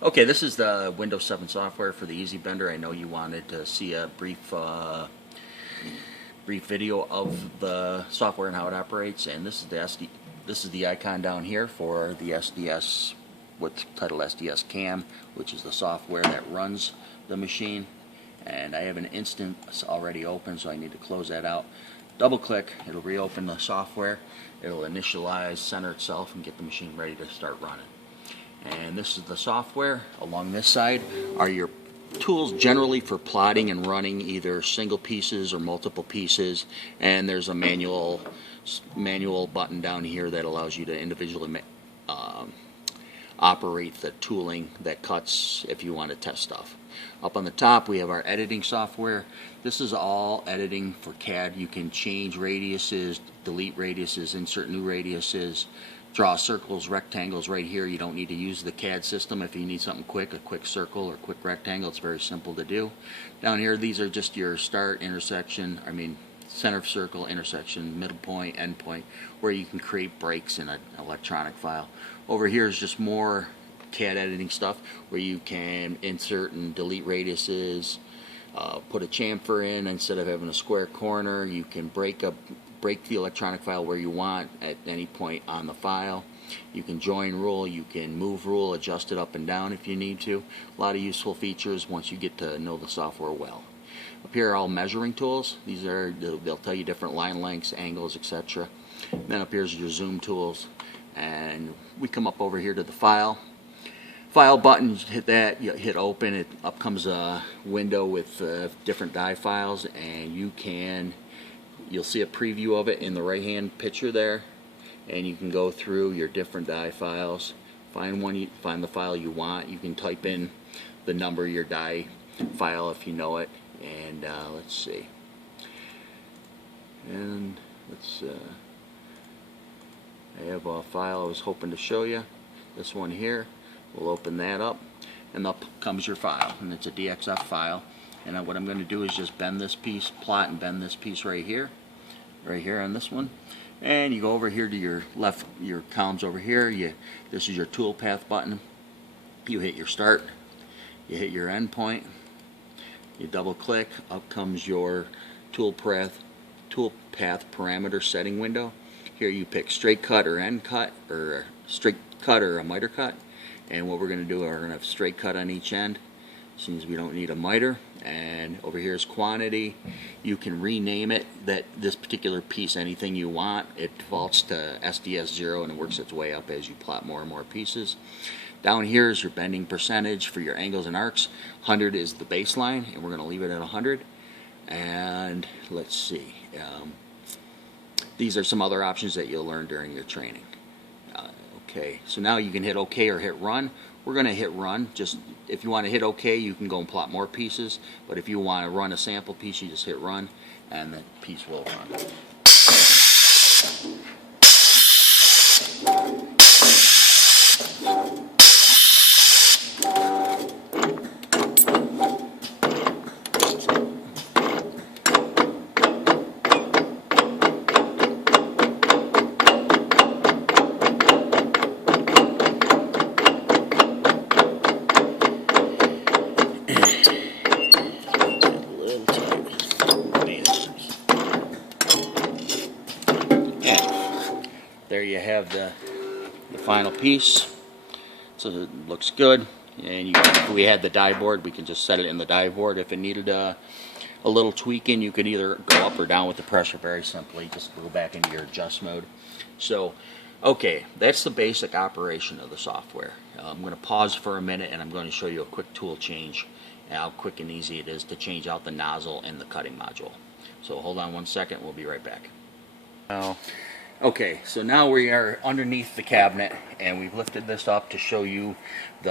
Okay, this is the Windows 7 software for the EasyBender. I know you wanted to see a brief video of the software and how it operates, and this is the icon down here for the SDS, what's titled SDS Cam, which is the software that runs the machine. And I have an instance already open, so I need to close that out. Double click, it'll reopen the software. It'll initialize, center itself, and get the machine ready to start running. And this is the software. Along this side are your tools generally for plotting and running either single pieces or multiple pieces, and there's a manual button down here that allows you to individually operate the tooling that cuts if you want to test stuff. Up on the top we have our editing software. This is all editing for CAD. You can change radiuses, delete radiuses, insert new radiuses, draw circles, rectangles right here. You don't need to use the CAD system if you need something quick, a quick circle or quick rectangle. It's very simple to do. Down here these are just your start, intersection, center of circle, intersection, middle point, end point, where you can create breaks in an electronic file. Over here is just more CAD editing stuff where you can insert and delete radiuses, put a chamfer in instead of having a square corner. You can break the electronic file where you want at any point on the file. You can join rule, you can move rule, adjust it up and down if you need to. A lot of useful features once you get to know the software well. Up here are all measuring tools. They'll tell you different line lengths, angles, etc. Then up here is your zoom tools, and we come up over here to the file button. You hit that, you hit open, up comes a window with different die files, and you'll see a preview of it in the right hand picture there, and you can go through your different die files, find the file you want. You can type in the number of your die file if you know it, and let's see, and I have a file I was hoping to show you, this one here. We'll open that up, and up comes your file, and it's a DXF file. And what I'm going to do is just bend this piece, plot and bend this piece right here on this one. And you go over here to your left, your columns over here. This is your Toolpath button. You hit your start, you hit your end point, you double click, up comes your Toolpath parameter setting window. Here you pick straight cut or end cut, or straight cut or a miter cut. And what we're going to do, we're going to have straight cut on each end, since we don't need a miter. And over here is quantity. You can rename it, this particular piece, anything you want. It defaults to SDS 0, and it works its way up as you plot more and more pieces. Down here is your bending percentage for your angles and arcs. 100 is the baseline, and we're going to leave it at 100. And let's see. These are some other options that you'll learn during your training. Okay, so now you can hit OK or hit run. We're going to hit run. Just if you want to hit OK, you can go and plot more pieces. But if you want to run a sample piece, you just hit run, and the piece will run. There you have the final piece. So it looks good. And if we had the die board, we can just set it in the die board. If it needed a little tweaking, you could either go up or down with the pressure very simply. Just go back into your adjust mode. So, okay, that's the basic operation of the software. I'm going to pause for a minute, and I'm going to show you a quick tool change, and how quick and easy it is to change out the nozzle and the cutting module. So hold on one second, we'll be right back. Okay, so now we are underneath the cabinet, and we've lifted this up to show you the